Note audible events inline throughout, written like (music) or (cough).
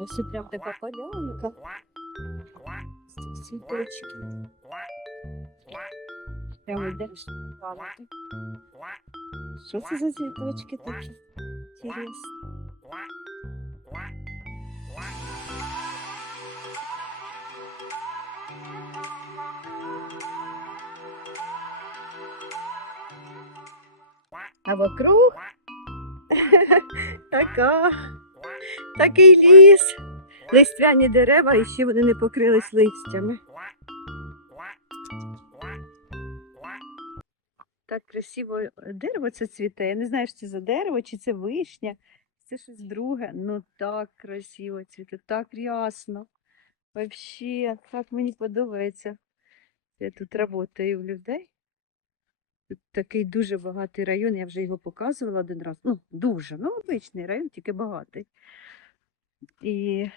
Ось прям така полянка. Ці Цвіточки. Прямо йдеш плавати. Що це за цвіточки такі? Інтересно. А вокруг така, такий ліс. Листвяні дерева, і ще вони не покрились листями. Так красиво дерево це цвіте. Я не знаю, що це за дерево, чи це вишня, це щось друге. Ну так красиво цвіте, так рясно. Вообще, так мені подобається. Я тут працюю в людей. Тут такий дуже багатий район, я вже його показувала один раз. Ну, дуже, ну, обичний район, тільки багатий. І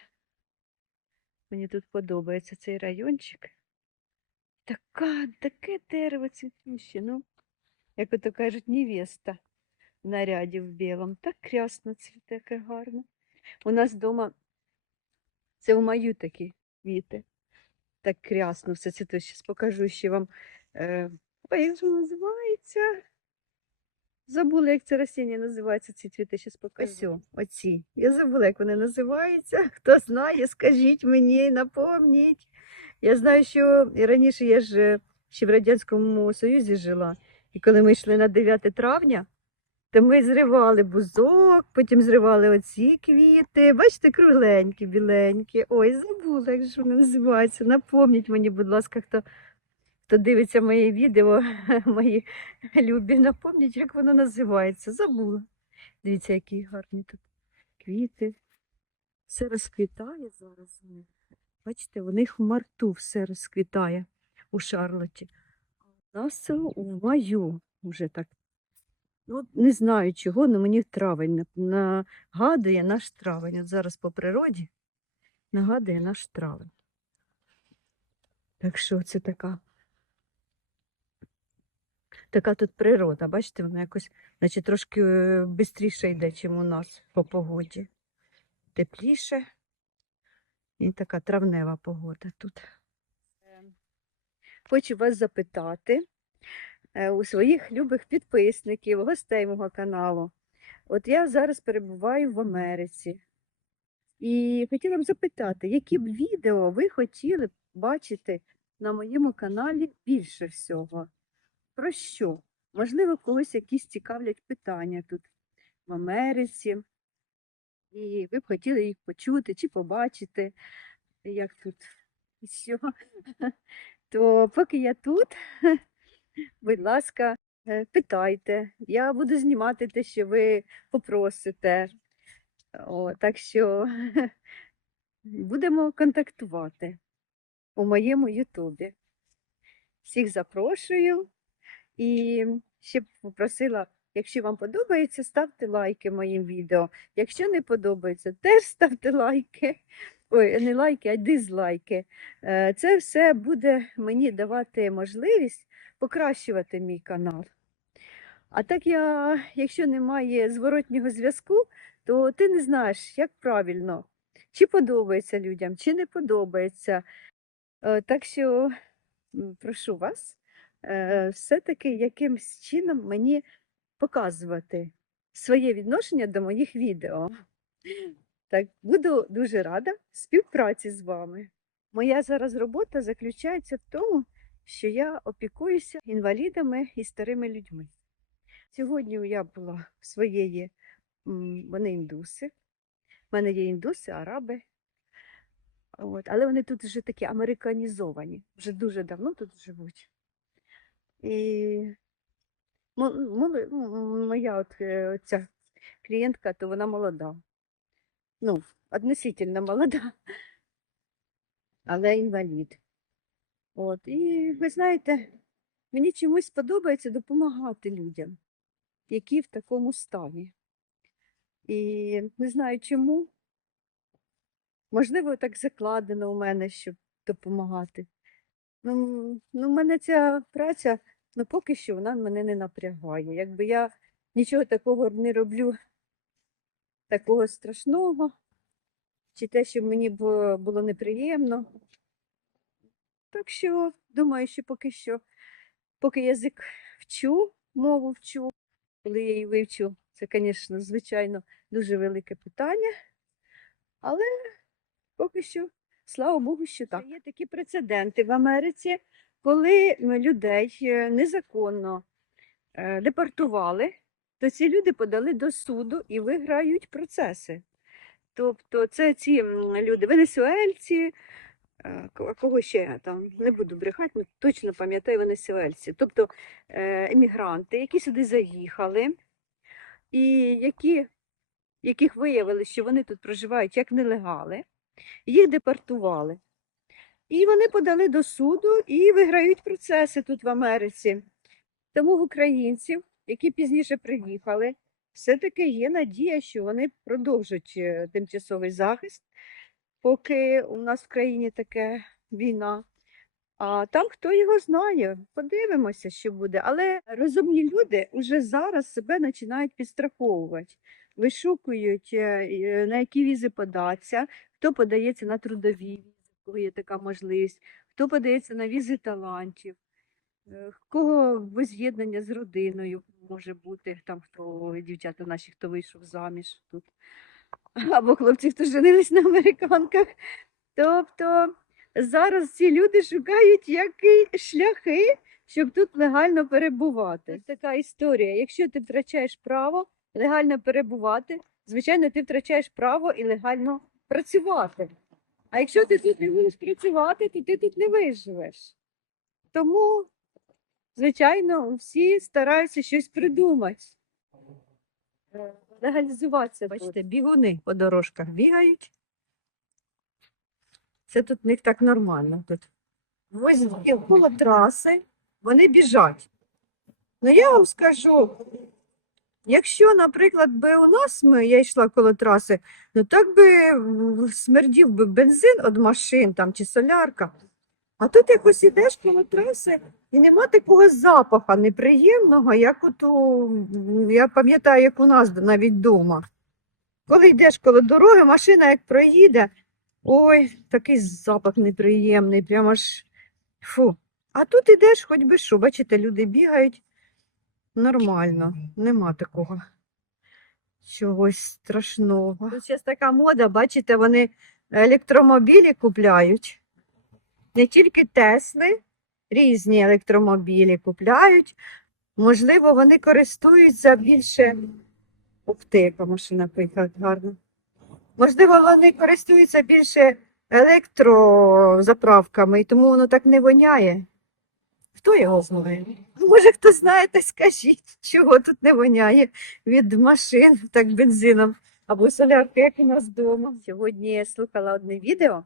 мені тут подобається цей райончик. Така, таке дерево цвітуще, ну, як ото кажуть, невеста в наряді в білому. Так крясно цвіте, яке гарно. У нас вдома це у маю такі квіти. Так крясно все. Зараз покажу ще вам. Е, ой, як же називається? Забула, як це растіння називається, ці цвіти, покажу. Ось, оці. Я забула, як вони називаються. (laughs) Хто знає, скажіть мені, напомніть. Я знаю, що раніше я ж е, ще в Радянському Союзі жила. І коли ми йшли на 9 травня, то ми зривали бузок, потім зривали оці квіти. Бачите, кругленькі, біленькі. Ой, забула, як же вони називаються. Напомніть мені, будь ласка, хто, хто дивиться мої відео, (laughs) мої любі, напомніть, як воно називається. Забула. Дивіться, які гарні тут квіти. Все розквітає зараз. Бачите, у них в марту все розквітає у Шарлоті. А у нас у маю вже так. Ну, не знаю чого, але мені травень нагадує наш травень. От зараз по природі нагадує наш травень. Так що це така. Така тут природа, бачите, вона якось, значить, трошки швидше йде, ніж у нас по погоді. Тепліше. І така травнева погода тут. Хочу вас запитати е, у своїх любих підписників, гостей мого каналу. От я зараз перебуваю в Америці. І хотіла б запитати, які б відео ви хотіли б бачити на моєму каналі більше всього? Про що? Можливо, когось якісь цікавлять питання тут в Америці. І ви б хотіли їх почути чи побачити, як тут (laughs) і що. То поки я тут, (laughs) будь ласка, е, питайте. Я буду знімати те, що ви попросите. О, так що (laughs) будемо контактувати у моєму Ютубі. Всіх запрошую і ще б попросила, якщо вам подобається, ставте лайки моїм відео. Якщо не подобається, теж ставте лайки. Ой, не лайки, а дизлайки. Е, Це все буде мені давати можливість покращувати мій канал. А так я, якщо немає зворотнього зв'язку, то ти не знаєш, як правильно, чи подобається людям, чи не подобається. Е, Так що прошу вас все-таки якимсь чином мені показувати своє відношення до моїх відео. Так, буду дуже рада співпраці з вами. Моя зараз робота заключається в тому, що я опікуюся інвалідами і старими людьми. Сьогодні я була в своєї, вони індуси. У мене є індуси, араби. От, але вони тут вже такі американізовані, вже дуже давно тут живуть. І моя от, ця клієнтка, то вона молода. Ну, относительно молода, (laughs) але інвалід. От, і ви знаєте, мені чомусь подобається допомагати людям, які в такому стані. І не знаю чому. Можливо, так закладено у мене, щоб допомагати. Ну, ну, в мене ця праця, ну поки що вона мене не напрягає. Якби я нічого такого не роблю, такого страшного, чи те, що мені було неприємно. Так що думаю, що поки що, поки язик вчу, мову вчу, коли я її вивчу, це, звісно, звичайно, дуже велике питання. Але поки що, слава Богу, що так. Є такі прецеденти в Америці, коли людей е, незаконно е, депортували, то ці люди подали до суду і виграють процеси. Тобто це ці люди, венесуельці, е, кого ще я там не буду брехати, ну, точно пам'ятаю венесуельці. Тобто емігранти, які сюди заїхали, і які, яких виявили, що вони тут проживають як нелегали, їх депортували. І вони подали до суду і виграють процеси тут в Америці. Тому в українців, які пізніше приїхали, все-таки є надія, що вони продовжать е, тимчасовий захист, поки у нас в країні таке війна. А там хто його знає, подивимося, що буде. Але розумні люди вже зараз себе починають підстраховувати, вишукують, е, е, на які візи податися, хто подається на трудові кого є така можливість, хто подається на візи талантів. Е, кого воз'єднання з родиною може бути, там хто дівчата наші, хто вийшов заміж тут, (laughs) або хлопці, хто женились на американках. Тобто зараз ці люди шукають які шляхи, щоб тут легально перебувати. Ось така історія. Якщо ти втрачаєш право легально перебувати, звичайно, ти втрачаєш право і легально працювати. А якщо ти тут не будеш працювати, то ти тут не виживеш. Тому звичайно, всі стараються щось придумати. Легалізуватися. Бачите, бігуни по дорожках бігають. Це тут них так нормально. Тут. Ось коло траси вони біжать. Ну я вам скажу, якщо, наприклад, би у нас ми, я йшла коло траси, ну так би смердів би бензин від машин там, чи солярка. А тут якось ідеш коло траси і нема такого запаха неприємного, як от я пам'ятаю, як у нас навіть вдома. Коли йдеш коло дороги, машина як проїде, ой, такий запах неприємний, прямо аж фу. А тут ідеш, хоч би що, бачите, люди бігають нормально, нема такого чогось страшного. Тут зараз така мода, бачите, вони електромобілі купляють. Не тільки Тесли, різні електромобілі купляють. Можливо, вони користуються більше. Ух машина приїхала гарно. Можливо, вони користуються більше електрозаправками, і тому воно так не воняє. Хто його знає? Може, хто знає, то скажіть, чого тут не воняє від машин, так бензином або солярки, як у нас вдома. Сьогодні я слухала одне відео,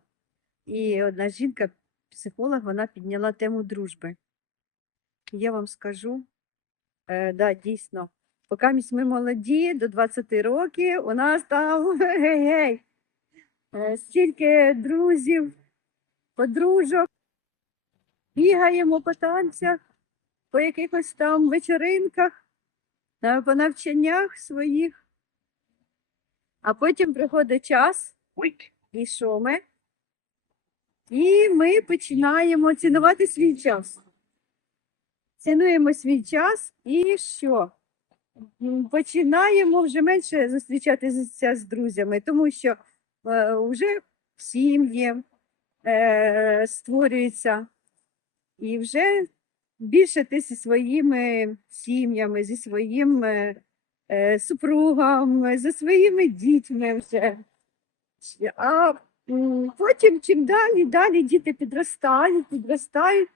і одна жінка, психолог, вона підняла тему дружби. Я вам скажу, е, да, дійсно, поки ми молоді, до 20 років, у нас там (laughs) гей-гей, е, стільки друзів, подружок, бігаємо по танцях, по якихось там вечоринках, по навчаннях своїх. А потім приходить час, і що ми? І ми починаємо цінувати свій час. Цінуємо свій час і що? Починаємо вже менше зустрічатися з друзями, тому що е, вже сім'ї е, створюються, і вже більше ти зі своїми сім'ями, зі своїм е, е, супругом, зі своїми дітьми вже. А потім, чим далі, далі діти підростають, підростають,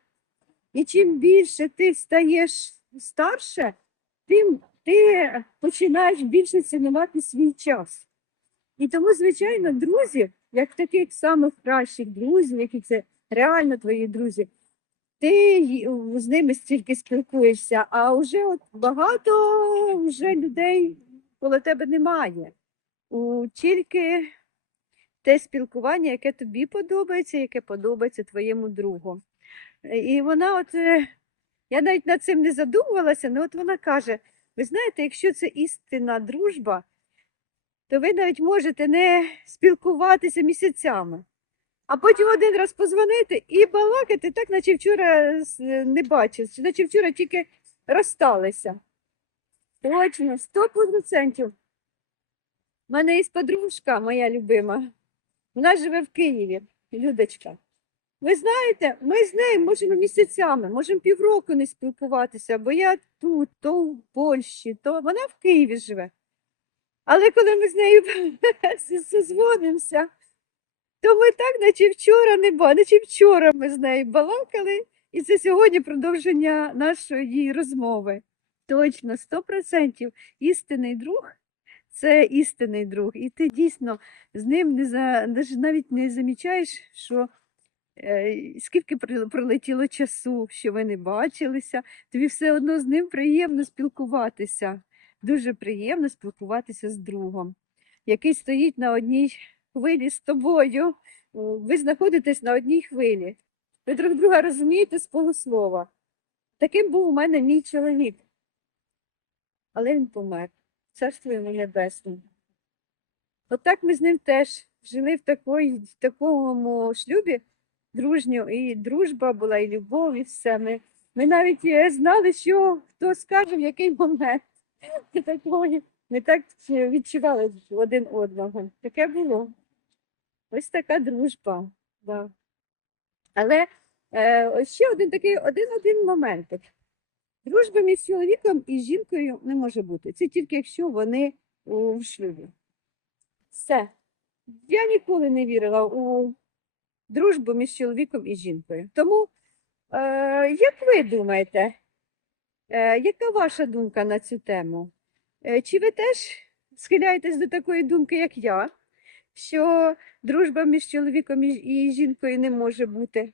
і чим більше ти стаєш старше, тим ти починаєш більше цінувати свій час. І тому, звичайно, друзі, як таких самих кращих друзів, які це реально твої друзі, ти з ними стільки спілкуєшся, а вже от багато вже людей коло тебе немає. У тільки те спілкування, яке тобі подобається, яке подобається твоєму другу. І вона, от е, я навіть над цим не задумувалася, але от вона каже: ви знаєте, якщо це істинна дружба, то ви навіть можете не спілкуватися місяцями. А потім один раз позвонити і балакати, так наче вчора не бачив, чи наче вчора тільки розсталися. Точно, сто процентів. У мене є подружка, моя любима. Вона живе в Києві, Людочка. Ви знаєте, ми з нею можемо місяцями, можемо півроку не спілкуватися, бо я тут, то в Польщі, то вона в Києві живе. Але коли ми з нею (laughs) созвонимося, то ми так, наче вчора не ба, наче вчора ми з нею балакали, і це сьогодні продовження нашої розмови. Точно, сто процентів істинний друг це істинний друг. І ти дійсно з ним не за навіть не замічаєш, що е, скільки пролетіло часу, що ви не бачилися, тобі все одно з ним приємно спілкуватися. Дуже приємно спілкуватися з другом, який стоїть на одній хвилі з тобою. Ви знаходитесь на одній хвилі. Ви друг друга розумієте з полуслова. Таким був у мене мій чоловік. Але він помер. Царство йому небесне. Отак ми з ним теж жили в, такої, в такому шлюбі дружньо, і дружба була, і любов, і все. Ми, ми навіть е, знали, що хто скаже, в який момент. Ми так е, відчували один одного. Таке було. Ось така дружба. Да. Але е, ще один такий один-один моментик. Дружба між чоловіком і жінкою не може бути. Це тільки якщо вони в шлюбі. Все. Я ніколи не вірила у дружбу між чоловіком і жінкою. Тому, е, як ви думаєте, е, яка ваша думка на цю тему? Е, чи ви теж схиляєтесь до такої думки, як я, що дружба між чоловіком і жінкою не може бути?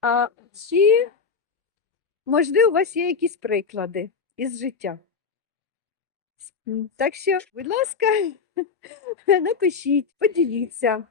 А чи, можливо, у вас є якісь приклади із життя? Так що, будь ласка, (laughs) напишіть, поділіться.